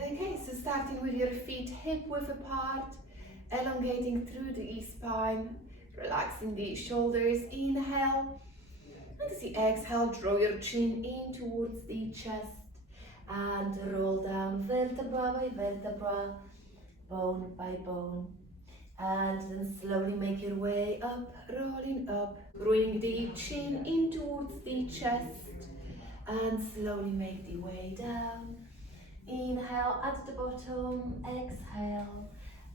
Okay, so starting with your feet hip width apart, elongating through the spine, relaxing the shoulders. Inhale, and as you exhale, draw your chin in towards the chest and roll down vertebra by vertebra, bone by bone. And then slowly make your way up, rolling up. Bring the chin in towards the chest and slowly make the way down. Inhale at the bottom, exhale,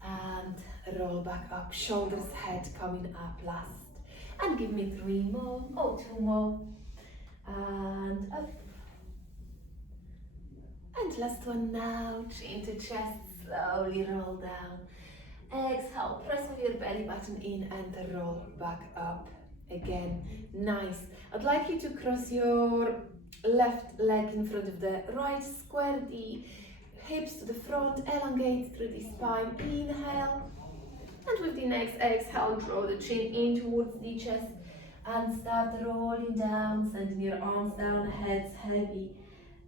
and roll back up. Shoulders, head coming up last. And give me 3 more, 2 more. And up. And last one now, chin to chest, slowly roll down. Exhale, press with your belly button in and roll back up. Again, nice. I'd like you to cross your left leg in front of the right, square the hips to the front, elongate through the spine. Inhale, and with the next exhale, draw the chin in towards the chest and start rolling down, sending your arms down, head's heavy,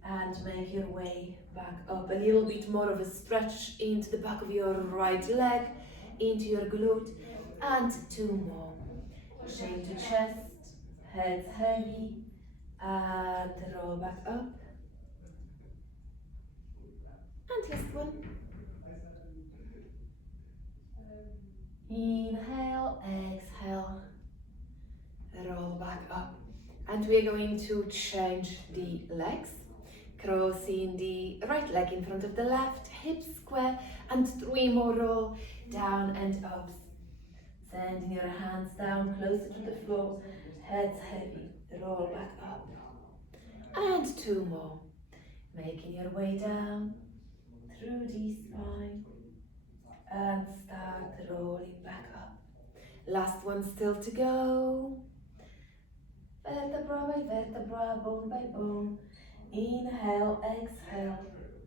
and make your way back up. A little bit more of a stretch into the back of your right leg, into your glute, and 2 more. Chin to chest, head's heavy, and roll back up. And last one. Inhale, exhale, roll back up. And we're going to change the legs. Crossing the right leg in front of the left, hips square, and 3 more roll down and up. Sending your hands down closer to the floor, head's heavy, roll back up. And 2 more. Making your way down through the spine and start rolling back up. Last one still to go. Vertebra by vertebra, bone by bone. Inhale, exhale,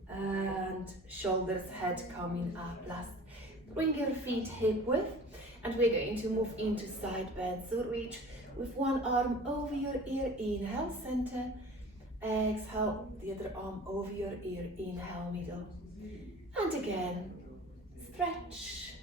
and shoulders, head coming up last. Bring your feet hip width, and we're going to move into side bend. So reach with one arm over your ear, inhale, center. Exhale, the other arm over your ear, inhale, middle. And again, stretch.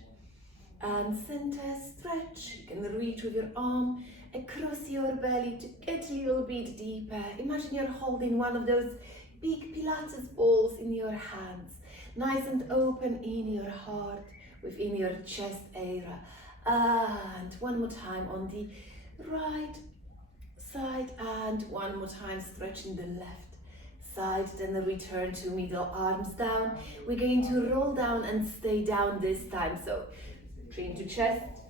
And center, stretch. You can reach with your arm across your belly to get a little bit deeper. Imagine you're holding one of those big Pilates balls in your hands, nice and open in your heart, within your chest area. And one more time on the right side, and one more time stretching the left side. Then return to middle, arms down. We're going to roll down and stay down this time. So chin to chest,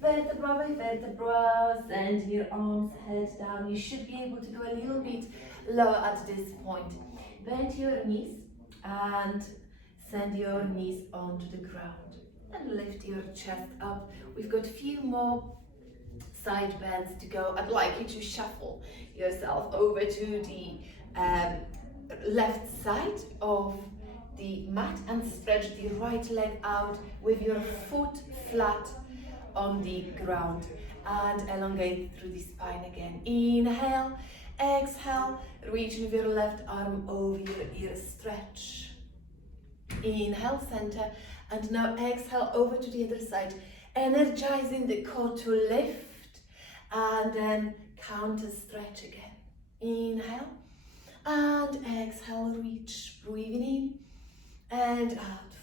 vertebra by vertebra, send your arms, head down. You should be able to go a little bit lower at this point. Bend your knees and send your knees onto the ground. And lift your chest up. We've got a few more side bends to go. I'd like you to shuffle yourself over to the left side of the mat and stretch the right leg out with your foot flat on the ground and elongate through the spine again. Inhale, exhale, reach with your left arm over your ear, stretch. Inhale, center, and now exhale over to the other side, energizing the core to lift and then counter stretch again. Inhale and exhale, reach, breathing in and out.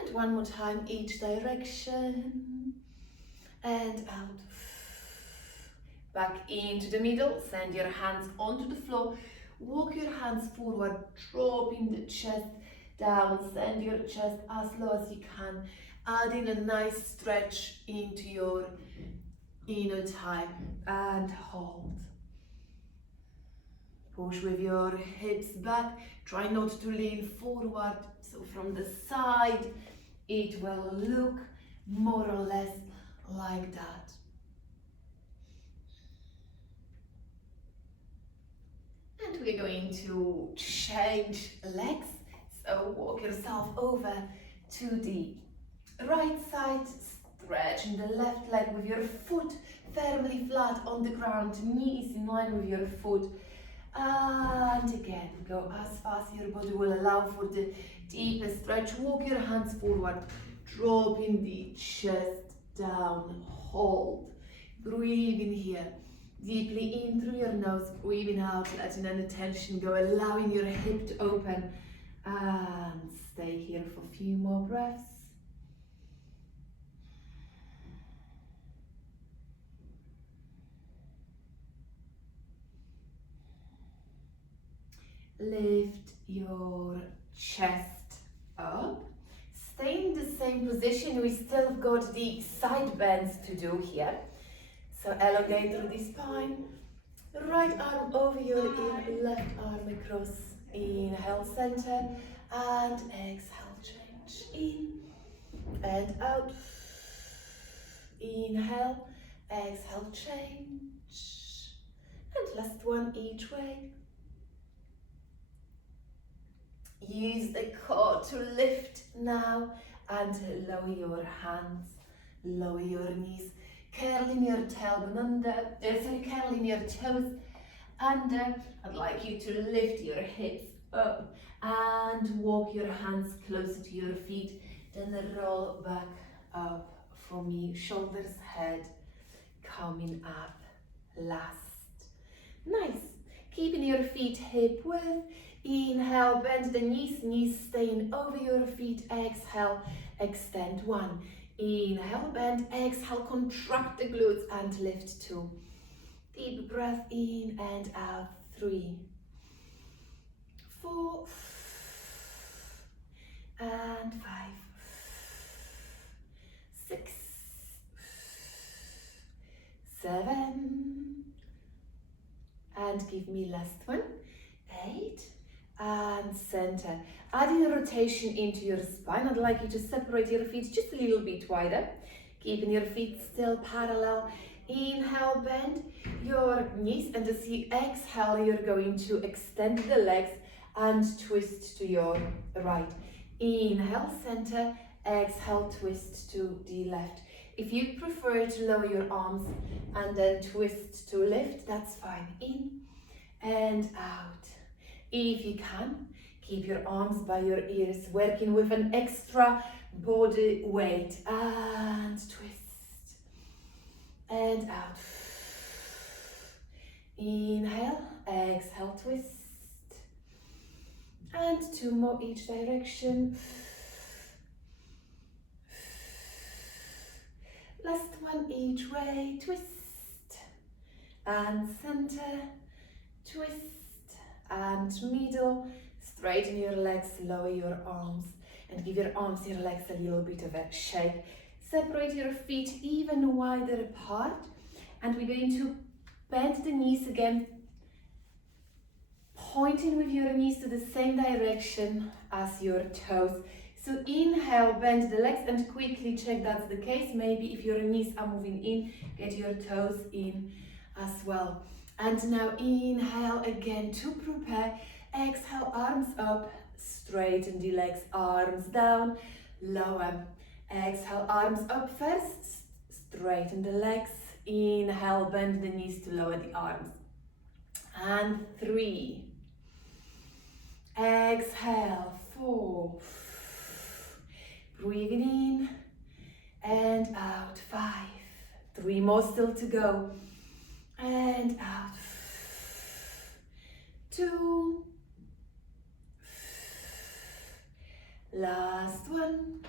And one more time, each direction and out. Back into the middle, send your hands onto the floor, walk your hands forward, dropping the chest down, send your chest as low as you can, adding a nice stretch into your inner thigh and hold. Push with your hips back, try not to lean forward, so from the side it will look more or less like that. And we're going to change legs, so walk yourself over to the right side, stretching the left leg with your foot firmly flat on the ground, knees in line with your foot, And again, go as fast your body will allow for the deepest stretch. Walk your hands forward, dropping the chest down, hold. Breathe in here, deeply in through your nose, breathing out, letting any tension go, allowing your hip to open. And stay here for a few more breaths. Lift your chest up. Stay in the same position. We still got the side bends to do here. So elongate through the spine. Right arm over your ear, left arm across. Inhale, center, and exhale, change. In and out. Inhale, exhale, change. And last one each way. Use the core to lift now and lower your hands, lower your knees, curling your tailbone under, curling your toes under. I'd like you to lift your hips up and walk your hands closer to your feet, then roll back up for me, shoulders, head coming up last. Nice. Keeping your feet hip width. Inhale, bend the knees, knees staying over your feet. Exhale, extend 1. Inhale, bend, exhale, contract the glutes and lift 2. Deep breath in and out. 3, 4, and 5, 6, 7, and give me last one. 8, and center. Adding a rotation into your spine. I'd like you to separate your feet just a little bit wider, keeping your feet still parallel. Inhale, bend your knees, and as you exhale, you're going to extend the legs and twist to your right. Inhale, center, exhale, twist to the left. If you prefer to lower your arms and then twist to lift, that's fine. In and out. If you can, keep your arms by your ears, working with an extra body weight, and twist and out. Inhale, exhale, twist, and 2 more each direction. Last one each way. Twist and center, twist and middle. Straighten your legs, lower your arms, and give your arms, your legs a little bit of a shake. Separate your feet even wider apart, and we're going to bend the knees again, pointing with your knees to the same direction as your toes. So inhale, bend the legs, and quickly check that's the case. Maybe if your knees are moving in, get your toes in as well. And now inhale again to prepare. Exhale, arms up, straighten the legs, arms down, lower. Exhale, arms up first, straighten the legs. Inhale, bend the knees to lower the arms. And 3. Exhale, 4. Breathing in and out. 5. 3 more still to go. And out. 2. Last one.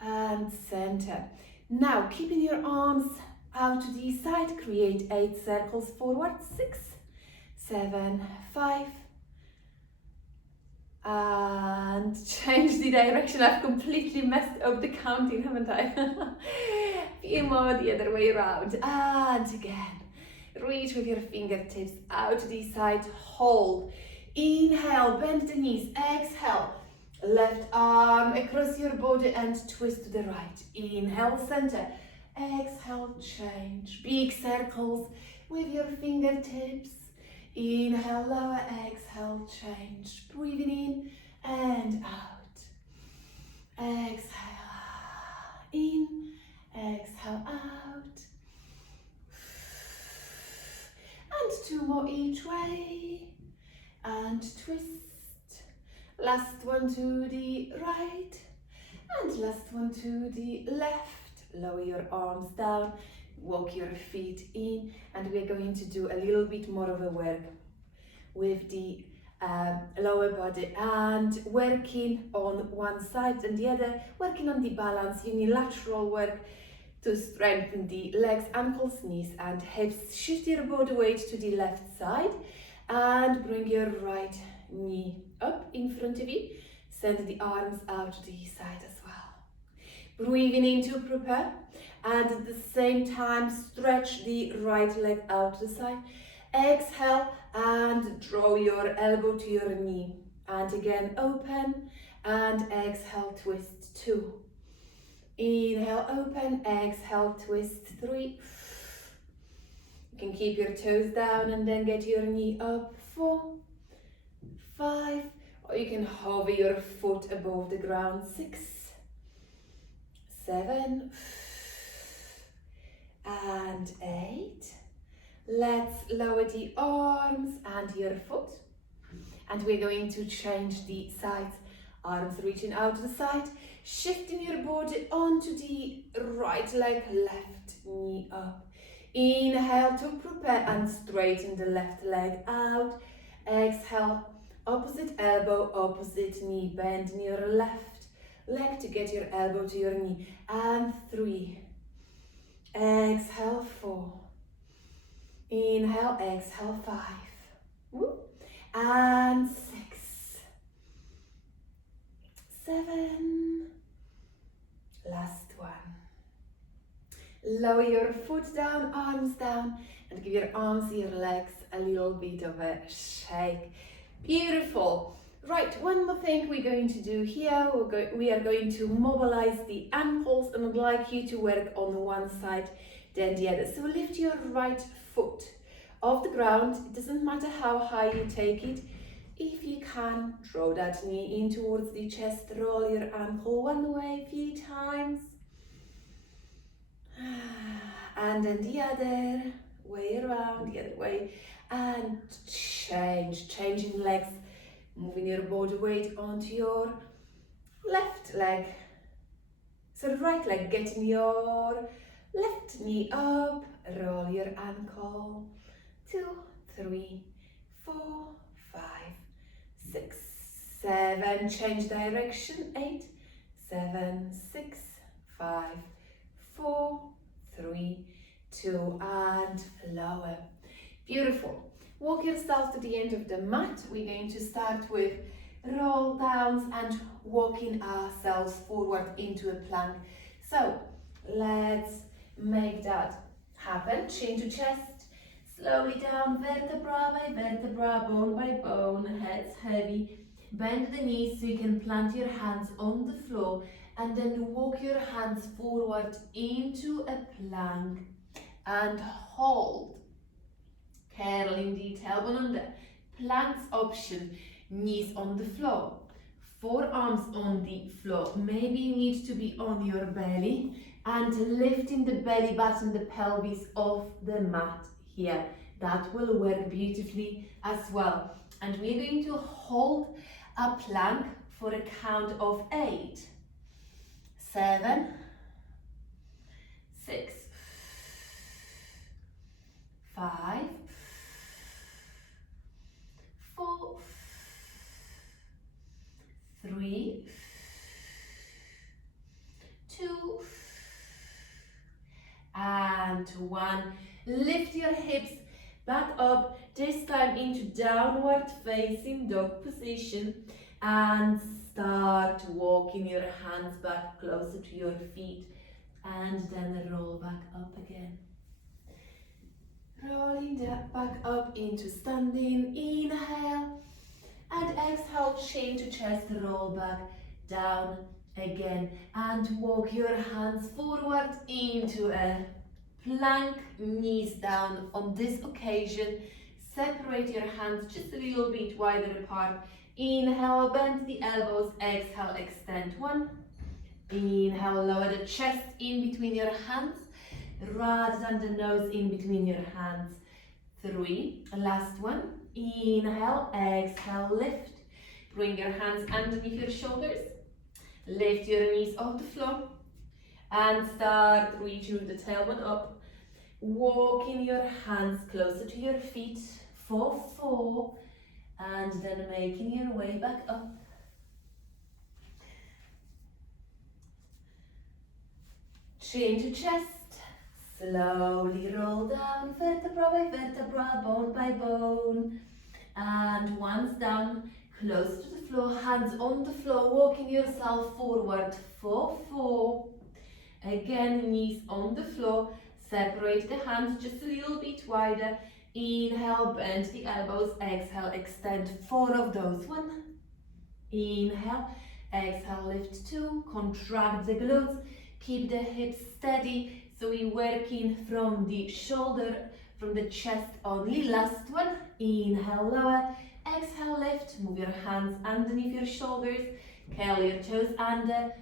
And center. Now, keeping your arms out to the side, create 8 circles forward. 6, 7, 5. And change the direction. I've completely messed up the counting, haven't I? Few more the other way around. And again. Reach with your fingertips out to the side. Hold. Inhale, bend the knees. Exhale. Left arm across your body and twist to the right. Inhale, center. Exhale, change. Big circles with your fingertips. Inhale, lower, exhale, change. Breathing in and out. Exhale, in, exhale, out. And 2 more each way. And twist. Last one to the right. And last one to the left. Lower your arms down. Walk your feet in. And we're going to do a little bit more of a work with the lower body and working on one side and the other, working on the balance, unilateral work to strengthen the legs, ankles, knees and hips. Shift your body weight to the left side and bring your right knee up in front of you. Send the arms out to the side as well. Breathing in to prepare, and at the same time stretch the right leg out to the side. Exhale and draw your elbow to your knee. And again open and exhale, twist 2. Inhale, open, exhale, twist 3. You can keep your toes down and then get your knee up. 4, 5, or you can hover your foot above the ground. 6, 7, and 8. Let's lower the arms and your foot. And we're going to change the sides. Arms reaching out to the side. Shifting your body onto the right leg, left knee up. Inhale to prepare and straighten the left leg out. Exhale, opposite elbow, opposite knee. Bend in your left leg to get your elbow to your knee. And 3. Exhale, 4. Inhale, exhale, 5. Woo. And 6, 7. Last one. Lower your foot down, arms down, and give your arms, your legs a little bit of a shake. Beautiful. Right, one more thing we're going to do here. We are going to mobilize the ankles, and I'd like you to work on one side, then the other. So lift your right foot off the ground. It doesn't matter how high you take it. If you can, draw that knee in towards the chest, roll your ankle one way a few times. And then the other way around, the other way. And changing legs, moving your body weight onto your left leg. So the right leg, getting your left knee up, roll your ankle. 2, 3, 4, 5, 6, 7, change direction. 8, 7, 6, 5, 4, 3, 2, and lower. Beautiful. Walk yourself to the end of the mat. We're going to start with roll downs and walking ourselves forward into a plank. So let's make that happen. Chin to chest. Slowly down, vertebra by vertebra, bone by bone, head's heavy. Bend the knees so you can plant your hands on the floor and then walk your hands forward into a plank and hold. Curling the tailbone under. Plank's option, knees on the floor. Forearms on the floor. Maybe you need to be on your belly and lifting the belly button, the pelvis off the mat here. That will work beautifully as well. And we're going to hold a plank for a count of 8, 7, 6, 5, 4, 3, 2, and 1. Lift your hips back up, this time into downward facing dog position, and start walking your hands back closer to your feet, and then roll back up again. Rolling that back up into standing. Inhale and exhale, chin to chest, roll back down again, and walk your hands forward into a plank, knees down. On this occasion, separate your hands just a little bit wider apart. Inhale, bend the elbows. Exhale, extend. 1. Inhale, lower the chest in between your hands rather than the nose in between your hands. 3, last one. Inhale, exhale, lift. Bring your hands underneath your shoulders. Lift your knees off the floor and start reaching the tailbone up. Walking your hands closer to your feet for 4 and then making your way back up. Chin to chest. Slowly roll down vertebra by vertebra, bone by bone. And once done, close to the floor, hands on the floor, walking yourself forward for 4. Again, knees on the floor, separate the hands just a little bit wider. Inhale, bend the elbows, exhale, extend 4 of those. 1. Inhale, exhale, lift 2, contract the glutes, keep the hips steady. So we're working from the shoulder, from the chest only. Last one, inhale, lower, exhale, lift, move your hands underneath your shoulders, curl your toes under,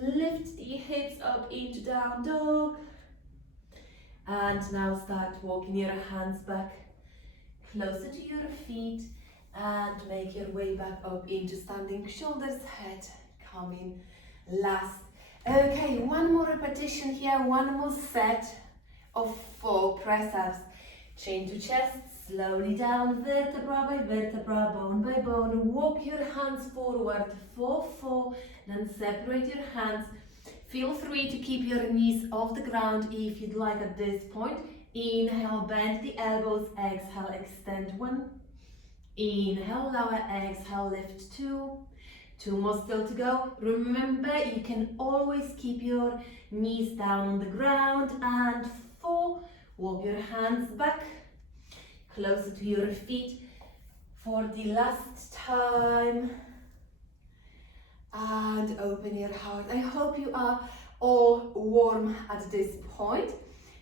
lift the hips up into down dog. And now start walking your hands back closer to your feet and make your way back up into standing shoulders, head coming last. Okay, one more repetition here, one more set of 4 press-ups. Chin to chest, slowly down, vertebra by vertebra, bone by bone. Walk your hands forward for 4, then separate your hands. Feel free to keep your knees off the ground if you'd like at this point. Inhale, bend the elbows, exhale, extend 1. Inhale, lower, exhale, lift 2. 2 more still to go. Remember, you can always keep your knees down on the ground. And 4, walk your hands back, closer to your feet for the last time. And open your heart. I hope you are all warm at this point.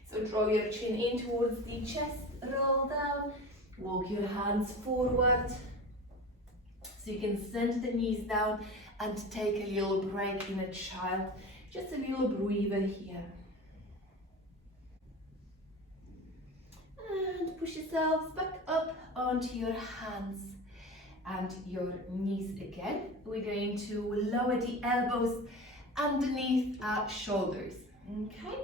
So draw your chin in towards the chest, roll down, walk your hands forward. So you can send the knees down and take a little break in a child. Just a little breather here. And push yourselves back up onto your hands and your knees again. We're going to lower the elbows underneath our shoulders. Okay?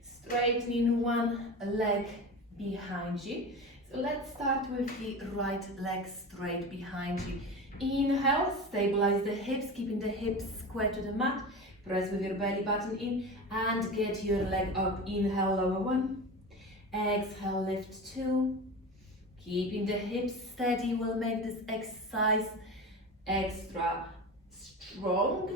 Straightening one leg behind you. So let's start with the right leg straight behind you. Inhale, stabilize the hips, keeping the hips square to the mat. Press with your belly button in and get your leg up. Inhale, lower 1. Exhale, lift 2. Keeping the hips steady will make this exercise extra strong.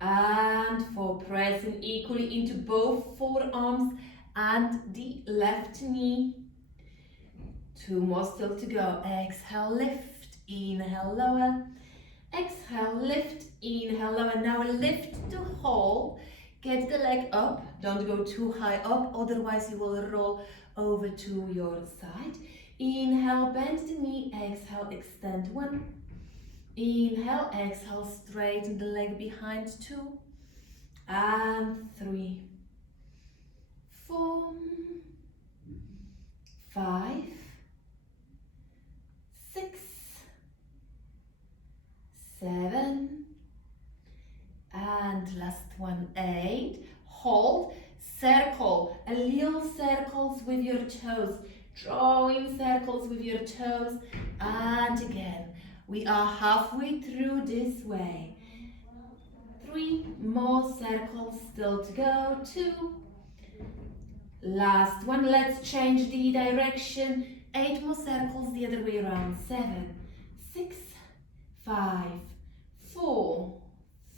And for pressing equally into both forearms and the left knee. 2 more still to go. Exhale, lift. Inhale, lower. Exhale, lift. Inhale, lower. Now lift to hold. Get the leg up. Don't go too high up, otherwise you will roll over to your side. Inhale, bend the knee. Exhale, extend 1. Inhale, exhale, straighten the leg behind 2. And 3, 4, 5, 6, 7, and last one, 8. Hold, circle, a little circles with your toes, drawing circles with your toes, and again. We are halfway through this way. 3 more circles still to go. 2. Last one. Let's change the direction. 8 more circles the other way around. 7, 6, 5, 4,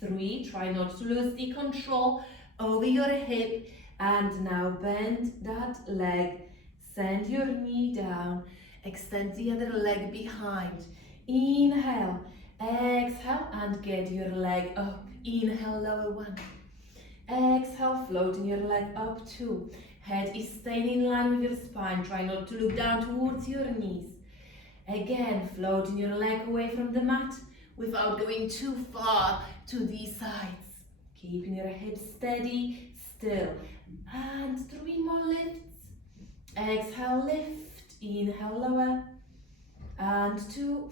3. Try not to lose the control over your hip. And now bend that leg. Send your knee down. Extend the other leg behind. Inhale, exhale, and get your leg up. Inhale, lower 1. Exhale, floating your leg up 2. Head is staying in line with your spine. Try not to look down towards your knees. Again, floating your leg away from the mat without going too far to the sides. Keeping your hips steady, still. And 3 more lifts. Exhale, lift. Inhale, lower. And 2.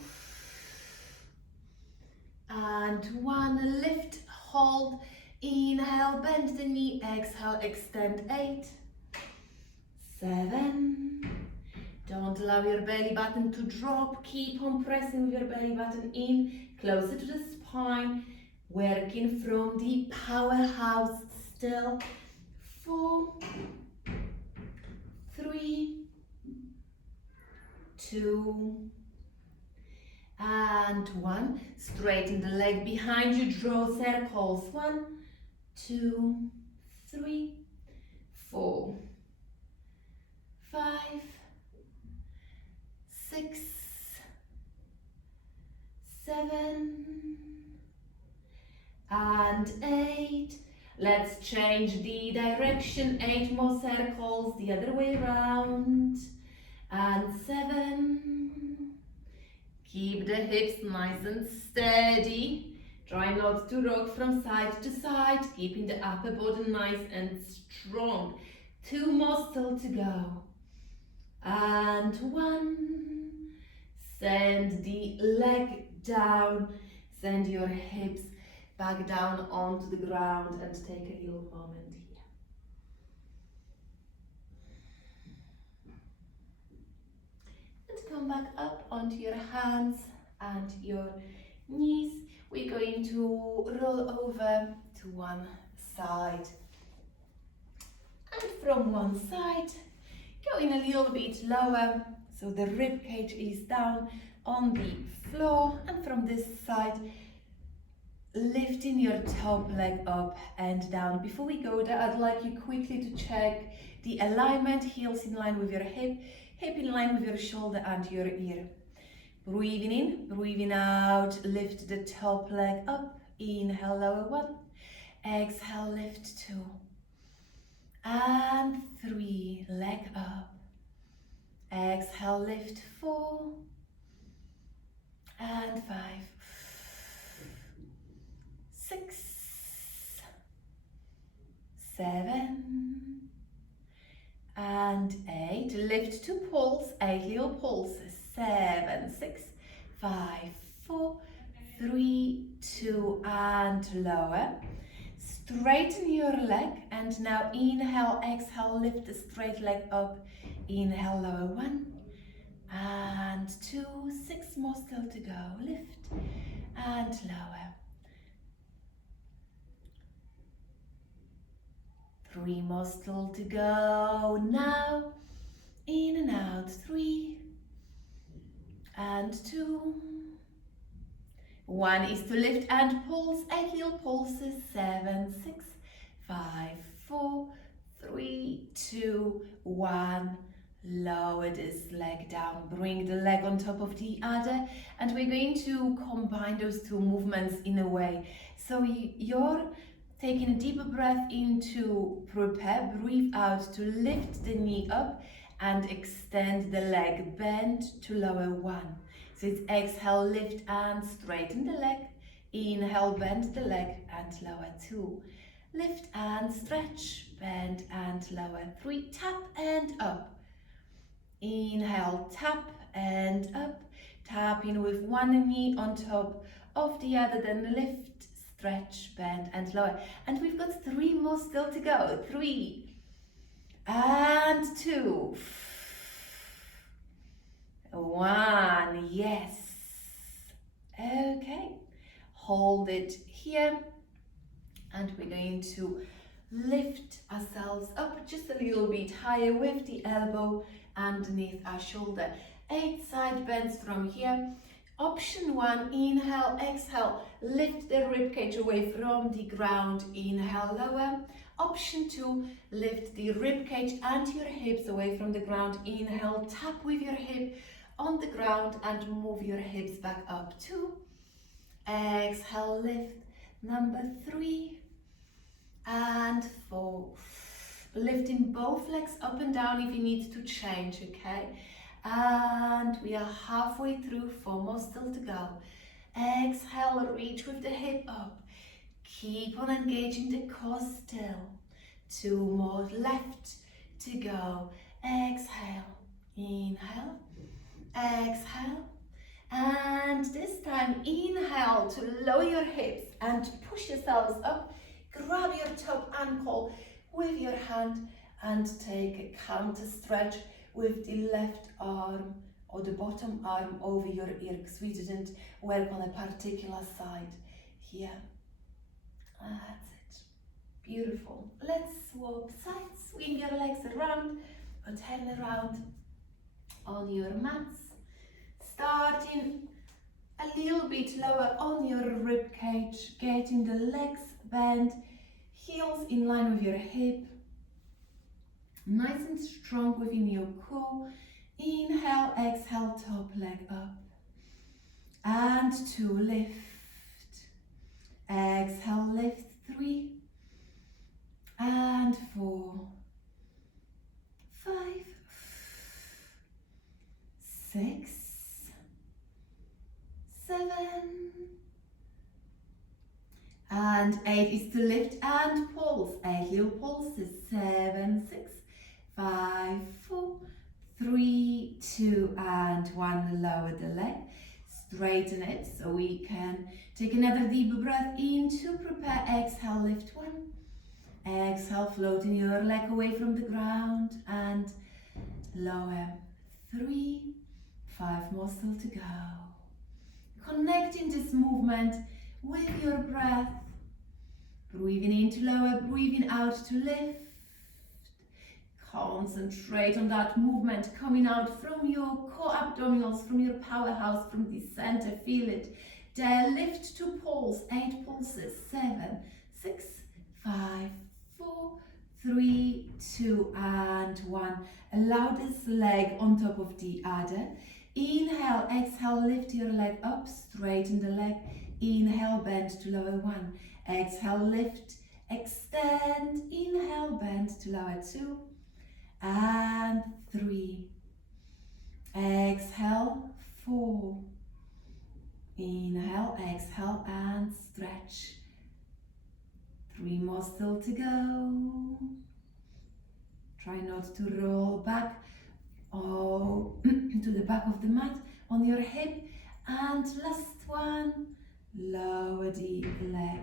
And 1. Lift, hold. Inhale, bend the knee. Exhale, extend. 8. 7. Don't allow your belly button to drop. Keep on pressing with your belly button in, closer to the spine. Working from the powerhouse still. 4. 3. 2. And 1. Straighten the leg behind you. Draw circles. 1, 2, 3, 4, 5, 6, 7, and 8. Let's change the direction. 8 more circles the other way around. And 7. Keep the hips nice and steady. Try not to rock from side to side, keeping the upper body nice and strong. 2 more still to go. And 1. Send the leg down. Send your hips back down onto the ground and take a little moment here. And come back up onto your hands and your knees. We're going to roll over to one side. And from one side, going a little bit lower, so the rib cage is down on the floor. And from this side, lifting your top leg up and down. Before we go there, I'd like you quickly to check the alignment. Heels in line with your hip, hip in line with your shoulder and your ear. Breathing in, breathing out, lift the top leg up. Inhale, lower 1. Exhale, lift 2. And 3, leg up. Exhale, lift 4. And 5. 6, 7, and 8. Lift to pulse, 8 little pulses. 7, 6, 5, 4, 3, 2, and lower. Straighten your leg, and now inhale, exhale, lift the straight leg up. Inhale, lower 1 and 2, 6 more still to go. Lift and lower. 3 more still to go. Now in and out. 3 and 2. 1 is to lift and pulse. 8 little pulses. 7, 6, 5, 4, 3, 2, 1. Lower this leg down. Bring the leg on top of the other, and we're going to combine those two movements in a way. So you're taking a deeper breath in to prepare. Breathe out to lift the knee up and extend the leg. Bend to lower 1. So it's exhale, lift and straighten the leg. Inhale, bend the leg and lower 2. Lift and stretch, bend and lower 3. Tap and up. Inhale, tap and up. Tapping with one knee on top of the other, then lift, stretch, bend and lower. And we've got 3 more still to go. 3 and 2. 1, yes. Okay, hold it here, and we're going to lift ourselves up just a little bit higher with the elbow underneath our shoulder. 8 side bends from here. Option 1, inhale, exhale, lift the rib cage away from the ground. Inhale, lower. Option 2, lift the rib cage and your hips away from the ground. Inhale, tap with your hip on the ground and move your hips back up. 2. Exhale, lift. Number 3 and 4. Lifting both legs up and down if you need to change, okay? And we are halfway through. 4 more still to go. Exhale, reach with the hip up. Keep on engaging the core still. 2 more left to go. exhale, inhale, exhale, and this time inhale to lower your hips and push yourselves up. Grab your top ankle with your hand and take a counter stretch with the left arm or the bottom arm over your ear, because we didn't work on a particular side here. That's it. Beautiful. Let's swap sides. Swing your legs around or turn around on your mats. Starting a little bit lower on your rib cage, getting the legs bent, heels in line with your hip. Nice and strong within your core. Inhale, exhale, top leg up. And 2, lift. Exhale, lift. 3. And 4. 5. 6. 7. And 8 is to lift and pulse. 8 little pulses. 7, 6, 5, 4, 3, 2, and 1. Lower the leg. Straighten it so we can take another deep breath in to prepare. Exhale, lift 1. Exhale, floating your leg away from the ground and lower. 3, 5 more still to go. Connecting this movement with your breath. Breathing in to lower, breathing out to lift. Concentrate on that movement coming out from your core abdominals, from your powerhouse, from the center. Feel it. There, lift to pulse. 8 pulses. 7, 6, 5, 4, 3, 2, and 1. Allow this leg on top of the other. Inhale, exhale, lift your leg up, straighten the leg. Inhale, bend to lower 1. Exhale, lift, extend. Inhale, bend to lower 2 and 3. Exhale, 4. Inhale, exhale, and stretch. 3 more still to go. Try not to roll back to the back of the mat on your hip. And last one, lower the leg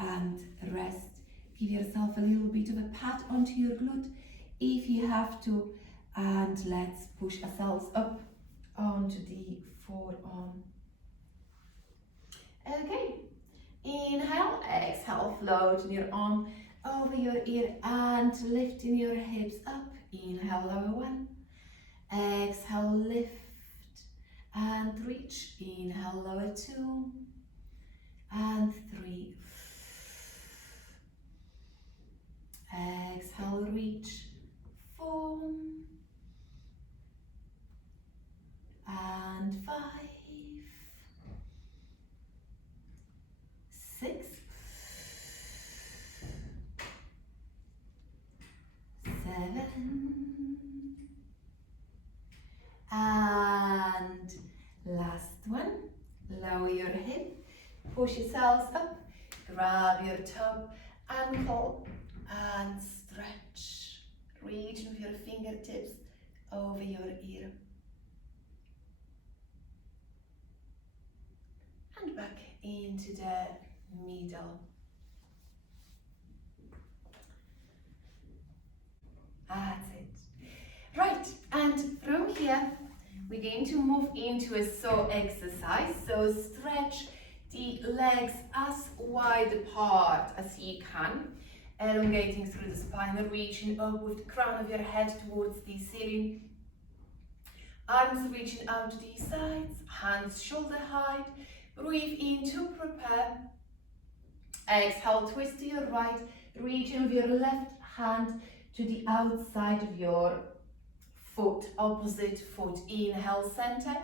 and rest. Give yourself a little bit of a pat onto your glute if you have to, and let's push ourselves up onto the forearm. Okay, inhale, exhale, floating your arm over your ear and lifting your hips up. Inhale, lower 1. Exhale, lift and reach. Inhale, lower 2 and 3. Exhale, reach. 4 and 5. 6. 7. And last one. Lower your hip. Push yourselves up. Grab your toe, ankle, and stretch. Reach with your fingertips over your ear. And back into the middle. That's it. Right, and from here, we're going to move into a saw exercise. So stretch the legs as wide apart as you can, elongating through the spine, reaching up with the crown of your head towards the ceiling. Arms reaching out to the sides, hands shoulder height. Breathe in to prepare. Exhale, twist to your right, reaching with your left hand to the outside of your foot, opposite foot. Inhale, center,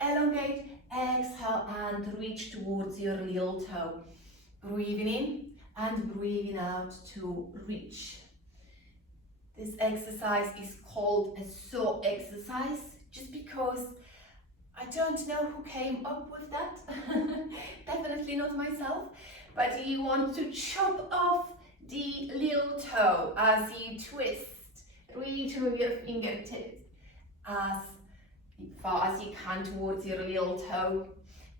elongate, exhale, and reach towards your little toe. Breathing in and breathing out to reach. This exercise is called a saw exercise just because I don't know who came up with that. Definitely not myself. But you want to chop off the little toe as you twist Reach with your fingertips as far as you can towards your little toe.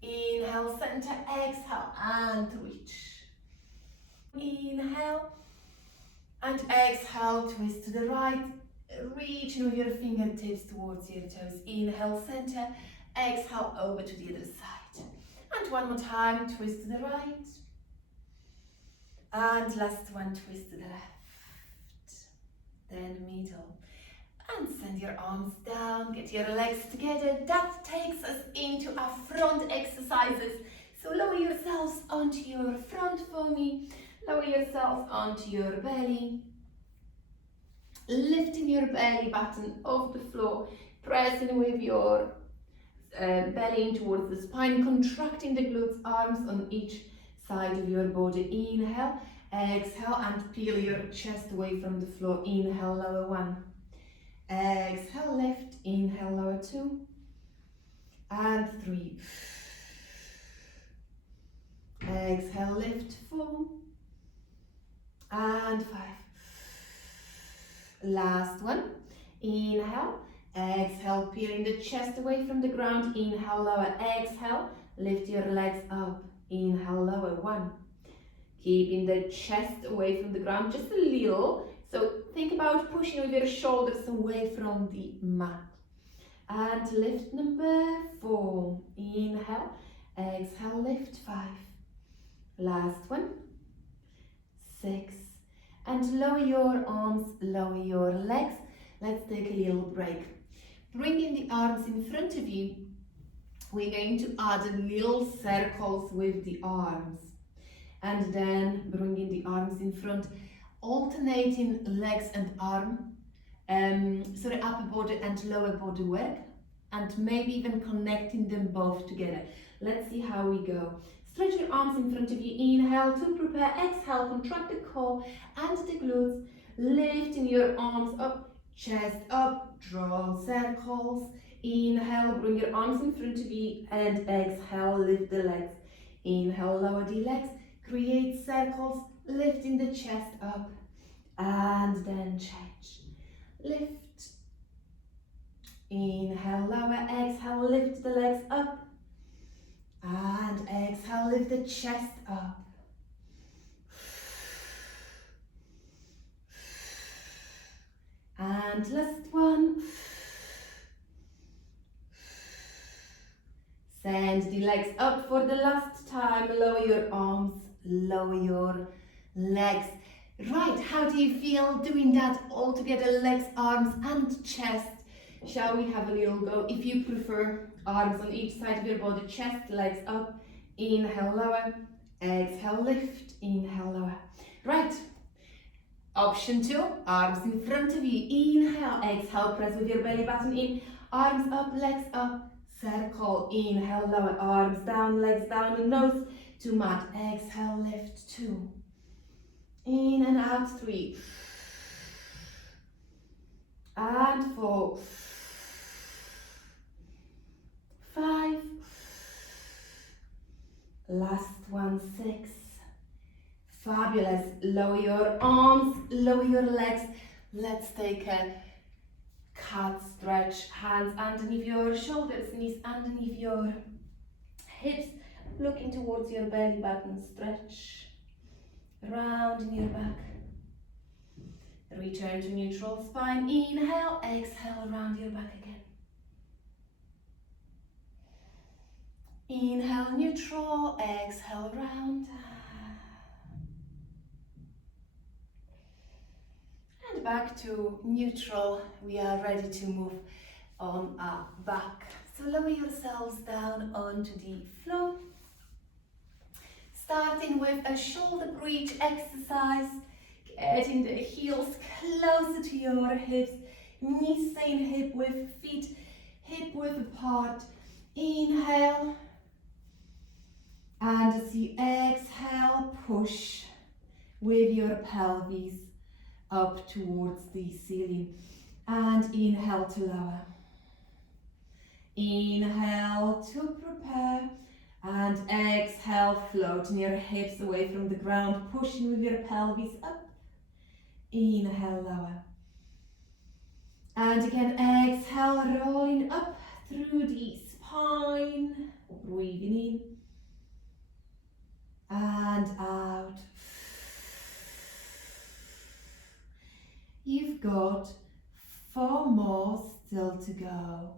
Inhale, center, exhale, and reach. Inhale, and exhale, twist to the right. Reach with your fingertips towards your toes. Inhale, center, exhale, over to the other side. And one more time, twist to the right. And last one, twist to the left. Then middle. And send your arms down, get your legs together. That takes us into our front exercises. So lower yourselves onto your front for me. Lower yourself onto your belly. Lifting your belly button off the floor. Pressing with your belly in towards the spine. Contracting the glutes, arms on each side of your body. Inhale, exhale, and peel your chest away from the floor. Inhale, lower one. Exhale, lift. Inhale, lower two. And three. Exhale, lift. Four. And five. Last one. Inhale. Exhale, peeling the chest away from the ground. Inhale, lower. Exhale, lift your legs up. Inhale, lower. One. Keeping the chest away from the ground just a little. So think about pushing with your shoulders away from the mat. And lift number 4. Inhale, exhale, lift 5. Last one. 6. And lower your arms, lower your legs. Let's take a little break. Bringing the arms in front of you, we're going to add little circles with the arms. And then bringing the arms in front, alternating legs and arm, so the upper body and lower body work, and maybe even connecting them both together. Let's see how we go. Stretch your arms in front of you. Inhale to prepare. Exhale, contract the core and the glutes. Lifting your arms up, chest up, draw circles. Inhale, bring your arms in front of you, and exhale, lift the legs. Inhale, lower the legs, create circles, lifting the chest up, and then change. Lift. Inhale, lower, exhale, lift the legs up, and exhale, lift the chest up. And last one. Send the legs up for the last time. Lower your arms, lower your legs. Right, how do you feel doing that all together? Legs, arms and chest. Shall we have a little go? If you prefer, arms on each side of your body, chest, legs up. Inhale, lower. Exhale, lift. Inhale, lower. Right. Option 2, arms in front of you. Inhale, exhale, press with your belly button in. Arms up, legs up. Circle. Inhale, lower. Arms down, legs down, and nose to mat. Exhale, lift. 2. In and out. 3. And 4. 5. Last one. 6. Fabulous. Lower your arms, lower your legs. Let's take a cat stretch. Hands underneath your shoulders, knees underneath your hips. Looking towards your belly button. Stretch. Round in your back. Return to neutral spine. Inhale, exhale, round your back again. Inhale, neutral, exhale, round. And back to neutral. We are ready to move on our back. So lower yourselves down onto the floor. Starting with a shoulder bridge exercise. Getting the heels closer to your hips. Knees staying hip width, feet hip width apart. Inhale. And as you exhale, push with your pelvis up towards the ceiling. And inhale to lower. Inhale to prepare. And exhale, floating your hips away from the ground, pushing with your pelvis up. Inhale, lower. And again, exhale, rolling up through the spine, breathing in and out. You've got 4 more still to go.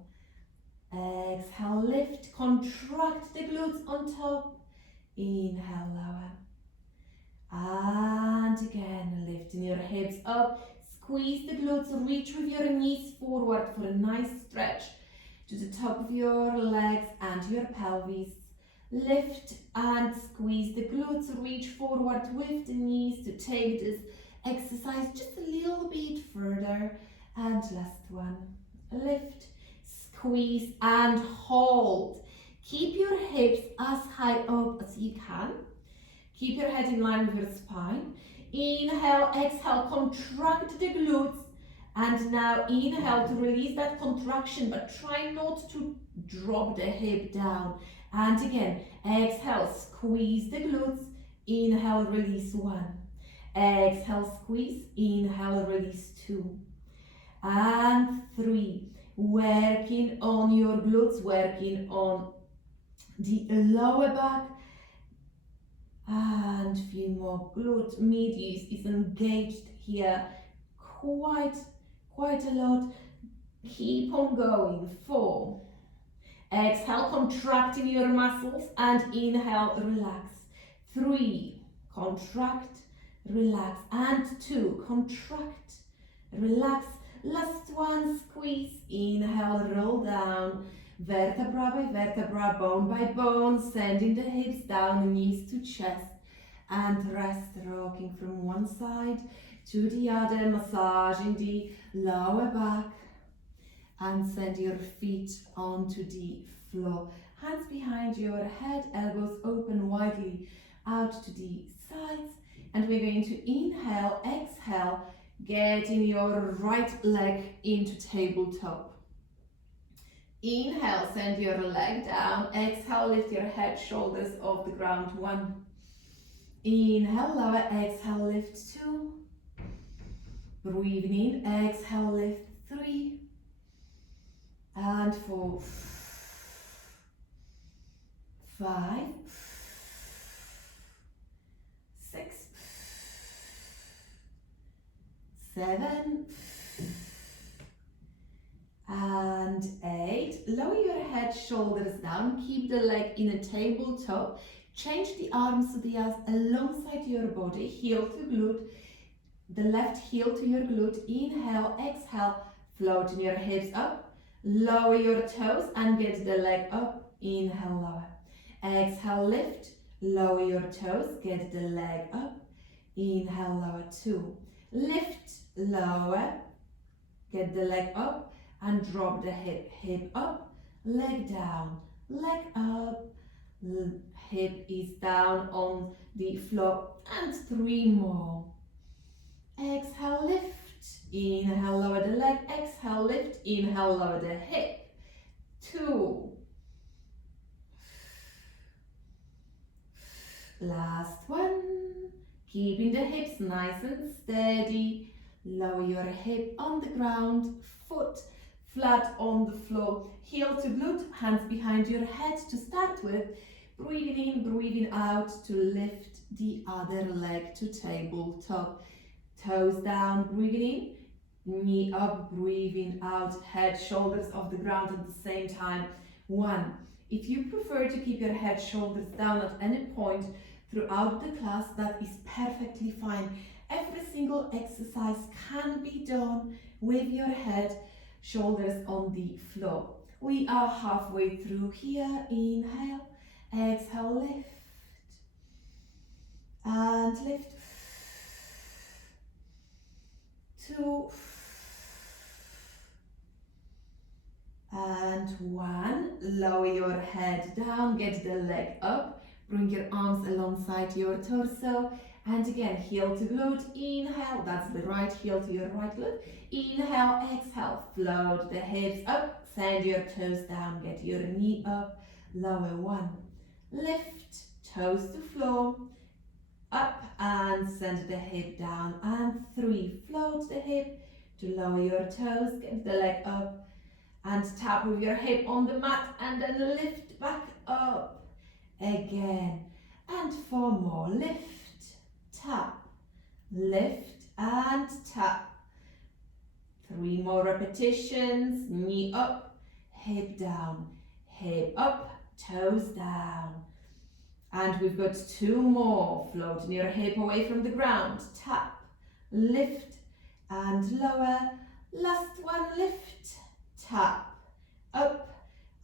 Exhale, lift, contract the glutes on top. Inhale, lower. And again, lifting your hips up. Squeeze the glutes, reach with your knees forward for a nice stretch to the top of your legs and your pelvis. Lift and squeeze the glutes, reach forward with the knees to take this exercise just a little bit further. And last one, lift, squeeze and hold. Keep your hips as high up as you can. Keep your head in line with your spine. Inhale, exhale, contract the glutes. And now inhale to release that contraction, but try not to drop the hip down. And again, exhale, squeeze the glutes. Inhale, release 1. Exhale, squeeze. Inhale, release 2. And 3. Working on your glutes, working on the lower back. And few more. Glute medius is engaged here quite a lot. Keep on going. 4. Exhale, contracting your muscles, and inhale, relax. 3. Contract, relax, and 2. Contract, relax. Last one, squeeze. Inhale, roll down. Vertebra by vertebra, bone by bone, sending the hips down, knees to chest, and rest, rocking from one side to the other, massaging the lower back, and send your feet onto the floor. Hands behind your head, elbows open widely out to the sides, and we're going to inhale, exhale, getting your right leg into tabletop. Inhale, send your leg down. Exhale, lift your head, shoulders off the ground. 1. Inhale, lower. Exhale, lift 2. Breathing in. Exhale, lift 3. And 4. 5. 6. 7. And 8. Lower your head, shoulders down. Keep the leg in a tabletop. Change the arms to the ass alongside your body. Heel to glute. The left heel to your glute. Inhale, exhale. Floating your hips up. Lower your toes and get the leg up. Inhale, lower. Exhale, lift. Lower your toes. Get the leg up. Inhale, lower. 2. Lift, lower. Get the leg up. And drop the hip up, leg down, leg up, hip is down on the floor, and 3 more. Exhale, lift, inhale, lower the leg, exhale, lift, inhale, lower the hip. 2. Last one, keeping the hips nice and steady, lower your hip on the ground, foot flat on the floor, heel to glute, hands behind your head to start with. Breathing in, breathing out to lift the other leg to tabletop. Toes down, breathing in, knee up, breathing out, head, shoulders off the ground at the same time. 1. If you prefer to keep your head, shoulders down at any point throughout the class, that is perfectly fine. Every single exercise can be done with your head, shoulders on the floor. We are halfway through here. Inhale, exhale, lift and lift. 2 and 1. Lower your head down, get the leg up, bring your arms alongside your torso. And again, heel to glute, inhale, that's the right heel to your right glute. Inhale, exhale, float the hips up, send your toes down, get your knee up, lower. 1. Lift, toes to floor, up and send the hip down. And 3, float the hip, to lower your toes, get the leg up and tap with your hip on the mat and then lift back up again. And 4 more, lift, tap, lift and tap. 3 more repetitions, knee up, hip down, hip up, toes down. And we've got 2 more, floating your hip away from the ground, tap, lift and lower. Last one, lift, tap, up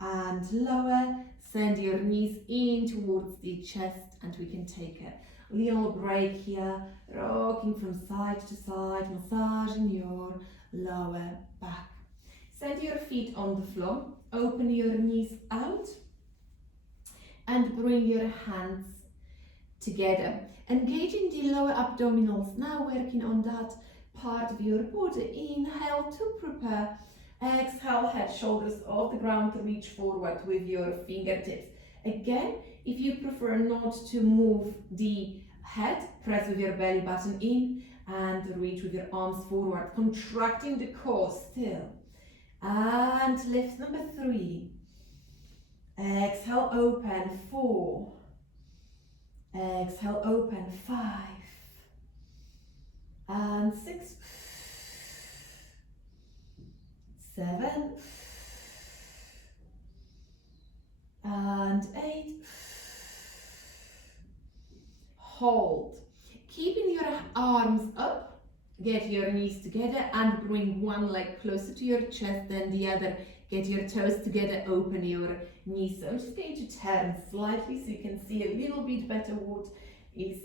and lower. Send your knees in towards the chest and we can take a little break here, rocking from side to side, massaging your lower back. Send your feet on the floor, open your knees out and bring your hands together. Engaging the lower abdominals, now working on that part of your body. Inhale to prepare. Exhale, head, shoulders off the ground, reach forward with your fingertips. Again, if you prefer not to move the head, press with your belly button in and reach with your arms forward, contracting the core still. And lift, number 3. Exhale, open, 4. Exhale, open, 5. And 6. 7. And 8. Hold. Keeping your arms up, get your knees together and bring one leg closer to your chest than the other. Get your toes together, open your knees. So I'm just going to turn slightly so you can see a little bit better what is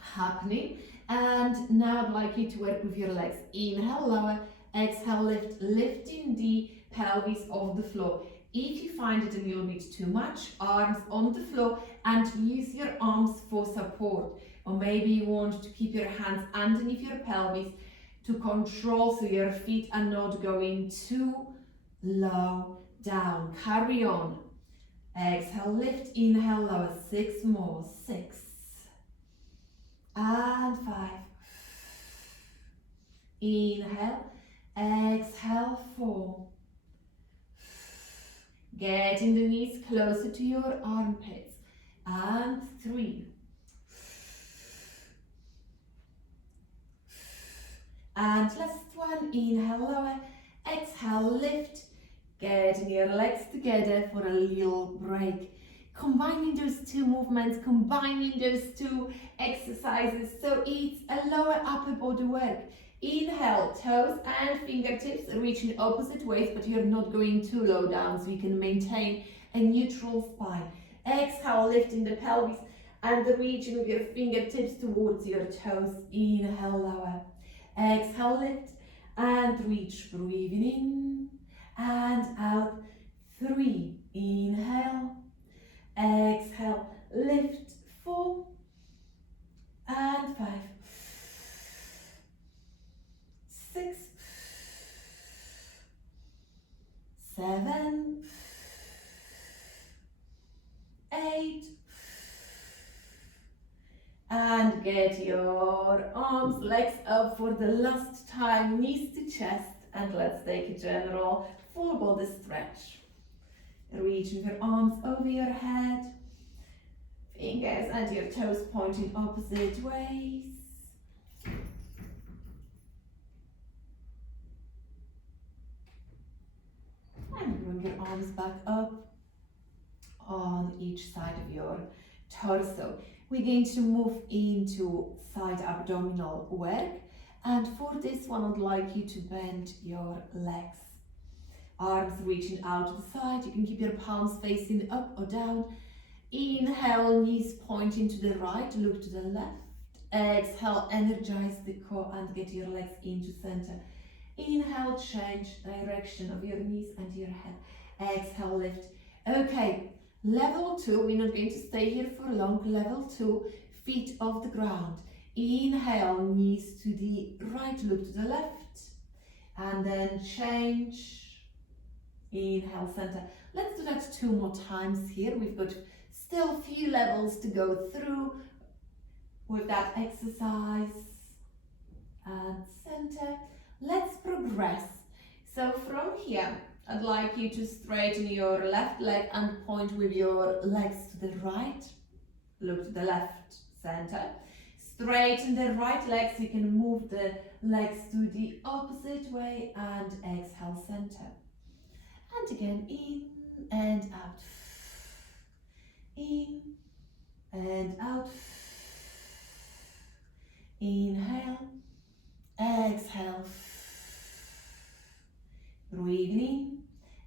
happening. And now I'd like you to work with your legs. Inhale, lower, exhale, lift, lifting the pelvis off the floor. If you find it a little bit too much, arms on the floor and use your arms for support. Or maybe you want to keep your hands underneath your pelvis to control so your feet are not going too low down. Carry on. Exhale, lift, inhale, lower. 6 more. 6. And 5. Inhale, exhale, 4. Getting the knees closer to your armpits. And 3. And last one, inhale, lower, exhale, lift. Getting your legs together for a little break. Combining those 2 movements, combining those 2 exercises. So it's a lower upper body work. Inhale, toes and fingertips reaching opposite ways, but you're not going too low down, so you can maintain a neutral spine. Exhale, lifting the pelvis and reaching with your fingertips towards your toes. Inhale, lower. Exhale, lift and reach, breathing in and out. 3. Inhale. Exhale, lift. 4 and 5. 6, 7, 8, and get your arms, legs up for the last time, knees to chest, and let's take a general full body stretch. Reaching your arms over your head, fingers and your toes pointing opposite ways. And bring your arms back up on each side of your torso. We're going to move into side abdominal work, and for this one I'd like you to bend your legs. Arms reaching out to the side. You can keep your palms facing up or down. Inhale, knees pointing to the right, look to the left. Exhale, energize the core and get your legs into center. Inhale, change direction of your knees and your head. Exhale, lift. Okay, level 2, we're not going to stay here for long. Level 2, feet off the ground. Inhale, knees to the right, look to the left. And then change. Inhale, center. Let's do that 2 more times here. We've got still a few levels to go through with that exercise. And center. Let's progress. So from here, I'd like you to straighten your left leg and point with your legs to the right. Look to the left center. Straighten the right leg so you can move the legs to the opposite way and exhale center. And again, in and out. In and out. Inhale, exhale. Breathing in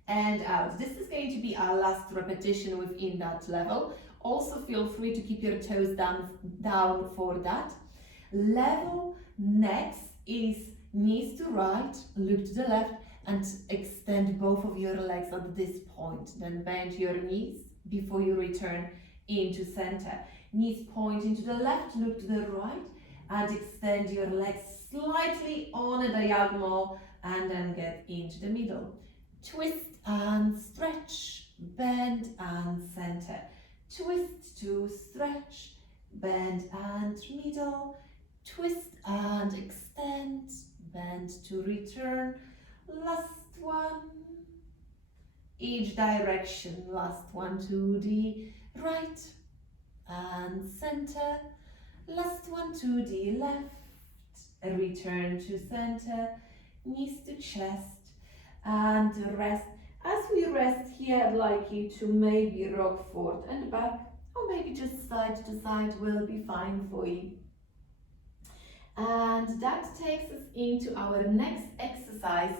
and out. This is going to be our last repetition within that level. Also feel free to keep your toes down for that. Level next is knees to right, look to the left and extend both of your legs at this point. Then bend your knees before you return into center. Knees pointing to the left, look to the right and extend your legs slightly on a diagonal and then get into the middle. Twist and stretch, bend and center. Twist to stretch, bend and middle. Twist and extend, bend to return. Last one. Each direction. Last one to the right and center. Last one to the left. Return to center. Knees to chest and rest. As we rest here, I'd like you to maybe rock forward and back, or maybe just side to side will be fine for you. And that takes us into our next exercise,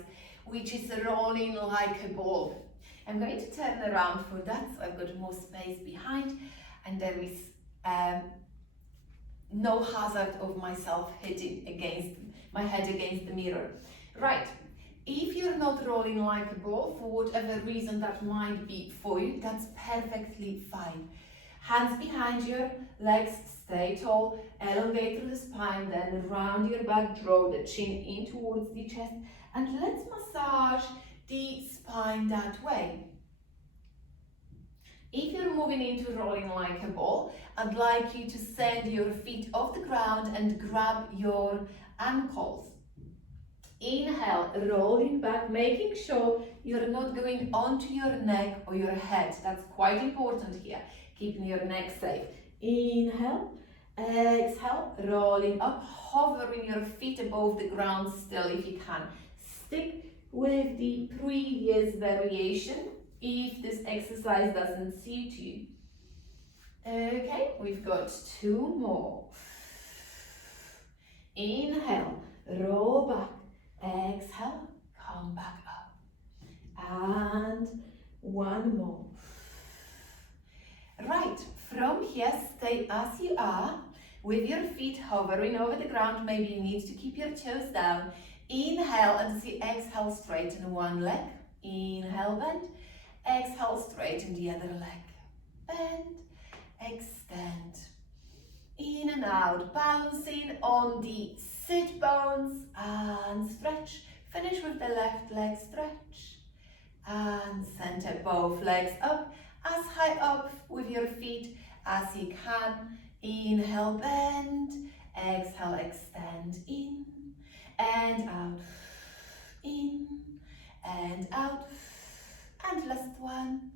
which is rolling like a ball. I'm going to turn around for that, so I've got more space behind, and there is no hazard of myself hitting my head against the mirror. Right, if you're not rolling like a ball, for whatever reason that might be for you, that's perfectly fine. Hands behind your legs, stay tall, elongate through the spine, then round your back, draw the chin in towards the chest, and let's massage the spine that way. If you're moving into rolling like a ball, I'd like you to send your feet off the ground and grab your ankles. Inhale, rolling back, making sure you're not going onto your neck or your head. That's quite important here, keeping your neck safe. Inhale, exhale, rolling up, hovering your feet above the ground still if you can. Stick with the previous variation if this exercise doesn't suit you. Okay, we've got two more. Inhale, roll back. Exhale, come back up. And one more. Right, from here, stay as you are with your feet hovering over the ground. Maybe you need to keep your toes down. Inhale and as you exhale, straighten one leg. Inhale, bend. Exhale, straighten the other leg. Bend, extend. In and out, balancing on the sit bones and stretch. Finish with the left leg, stretch and center both legs up, as high up with your feet as you can. Inhale, bend, exhale, extend, in and out, in and out, and last one.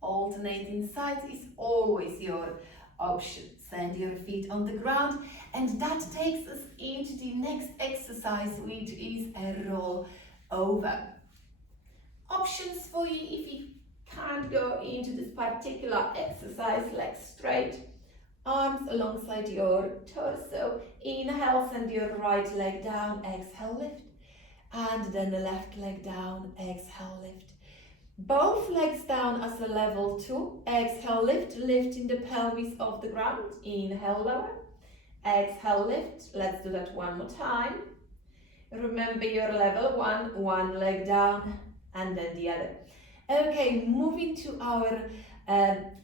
Alternating sides is always your option. Send your feet on the ground, and that takes us into the next exercise, which is a roll over. Options for you if you can't go into this particular exercise: legs straight, arms alongside your torso. Inhale, send your right leg down, exhale, lift, and then the left leg down, exhale, lift. Both legs down as a level 2. Exhale, lift, lifting the pelvis off the ground. Inhale, lower. Exhale, lift. Let's do that one more time. Remember your level 1, one leg down and then the other. Okay, moving to our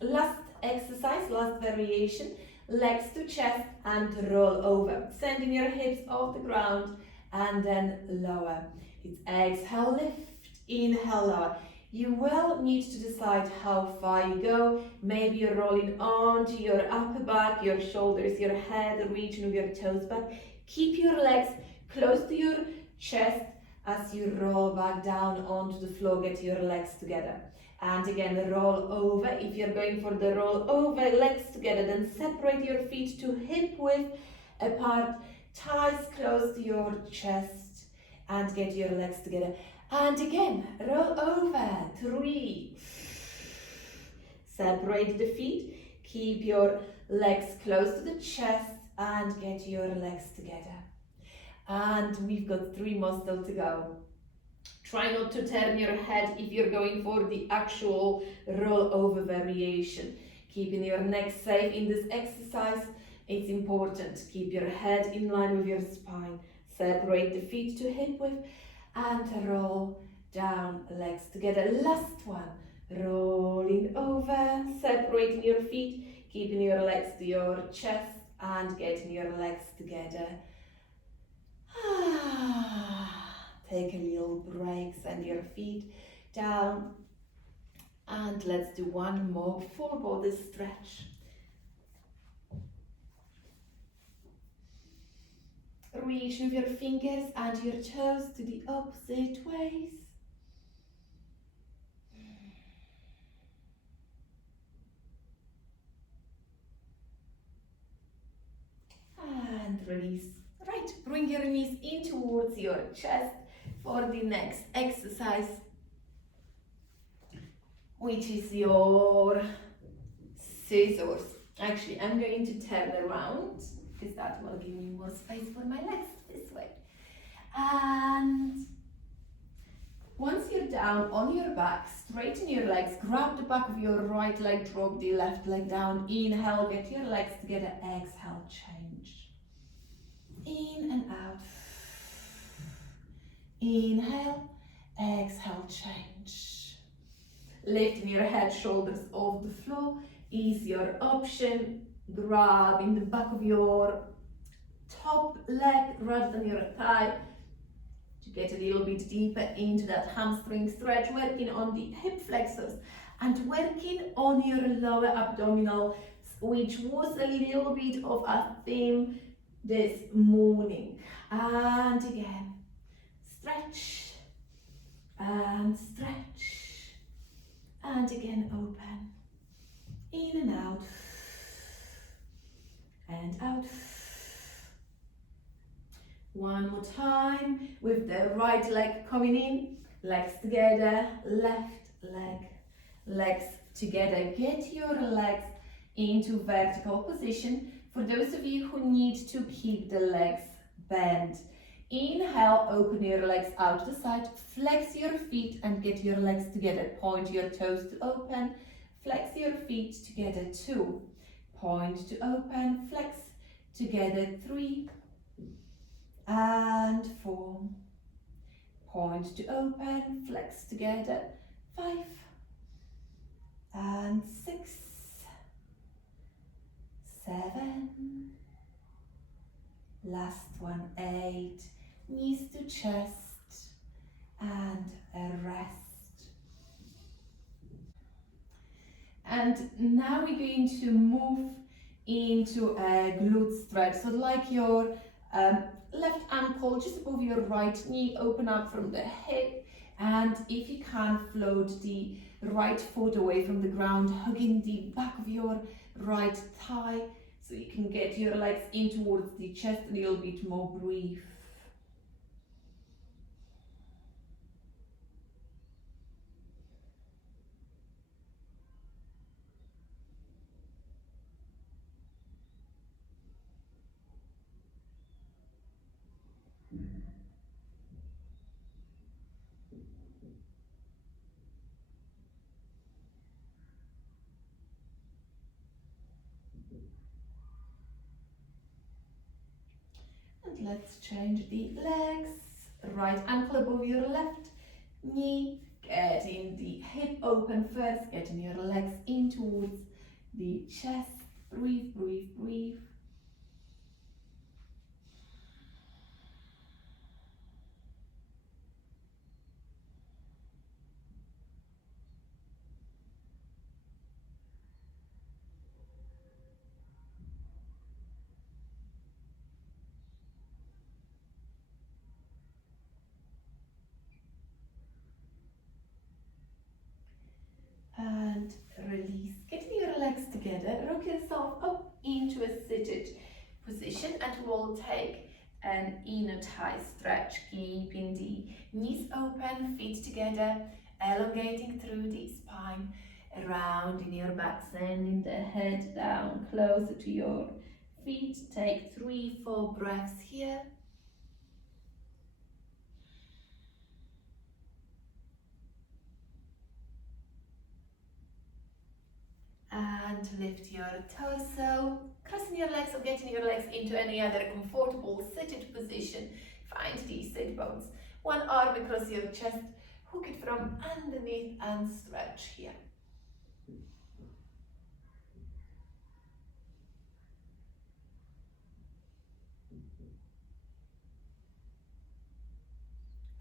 last exercise, last variation. Legs to chest and roll over. Sending your hips off the ground and then lower. It's exhale, lift, inhale, lower. You will need to decide how far you go. Maybe you're rolling onto your upper back, your shoulders, your head, reaching with your toes back. Keep your legs close to your chest as you roll back down onto the floor, get your legs together. And again, roll over. If you're going for the roll over, legs together, then separate your feet to hip width apart, thighs close to your chest, and get your legs together. And again, roll over, 3. Separate the feet, keep your legs close to the chest, and get your legs together. And we've got 3 more still to go. Try not to turn your head if you're going for the actual roll over variation. Keeping your neck safe in this exercise, it's important. Keep your head in line with your spine. Separate the feet to hip width and roll down, legs together. Last one, rolling over, separating your feet, keeping your legs to your chest and getting your legs together. Take a little break, send your feet down, and let's do one more full body stretch. Reach with your fingers and your toes to the opposite ways. And release. Right, bring your knees in towards your chest for the next exercise, which is your scissors. Actually, I'm going to turn around because that will give me more space for my legs this way. And once you're down on your back, straighten your legs, grab the back of your right leg, drop the left leg down, inhale, get your legs together, exhale, change. In and out. Inhale, exhale, change. Lifting your head, shoulders off the floor is your option. Grabbing the back of your top leg rather than your thigh to get a little bit deeper into that hamstring stretch, working on the hip flexors and working on your lower abdominal, which was a little bit of a theme this morning. And again, stretch and stretch, and again open, in and out, and out. One more time with the right leg coming in, legs together, left leg, legs together. Get your legs into vertical position. For those of you who need to keep the legs bent, inhale, open your legs out to the side, flex your feet and get your legs together. Point your toes to open, flex your feet together, 2. Point to open, flex together, 3. And 4. Point to open, flex together, 5. And 6. 7. Last one, 8. Knees to chest and a rest. And now we're going to move into a glute stretch. So like your left ankle just above your right knee, open up from the hip, and if you can, float the right foot away from the ground, hugging the back of your right thigh so you can get your legs in towards the chest a little bit more brief. And let's change the legs. Right ankle above your left knee, getting the hip open first, getting your legs in towards the chest. Breathe, breathe, breathe. seated position, and we'll take an inner thigh stretch, keeping the knees open, feet together, elongating through the spine, around in your back, sending the head down closer to your feet. Take 3-4 breaths here. And lift your torso, crossing your legs or getting your legs into any other comfortable seated position. Find these sit bones. One arm across your chest, hook it from underneath and stretch here.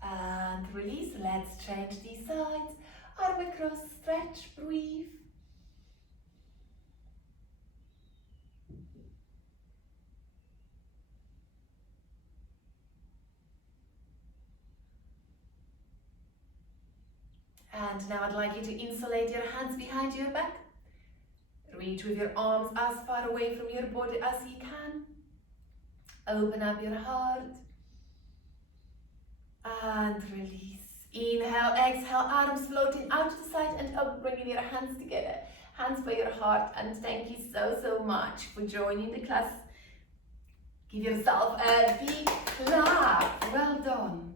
And release. Let's change these sides. Arm across, stretch, breathe. And now I'd like you to insulate your hands behind your back. Reach with your arms as far away from your body as you can. Open up your heart. And release. Inhale, exhale, arms floating out to the side and up, bringing your hands together. Hands by your heart, and thank you so much for joining the class. Give yourself a big clap. Well done.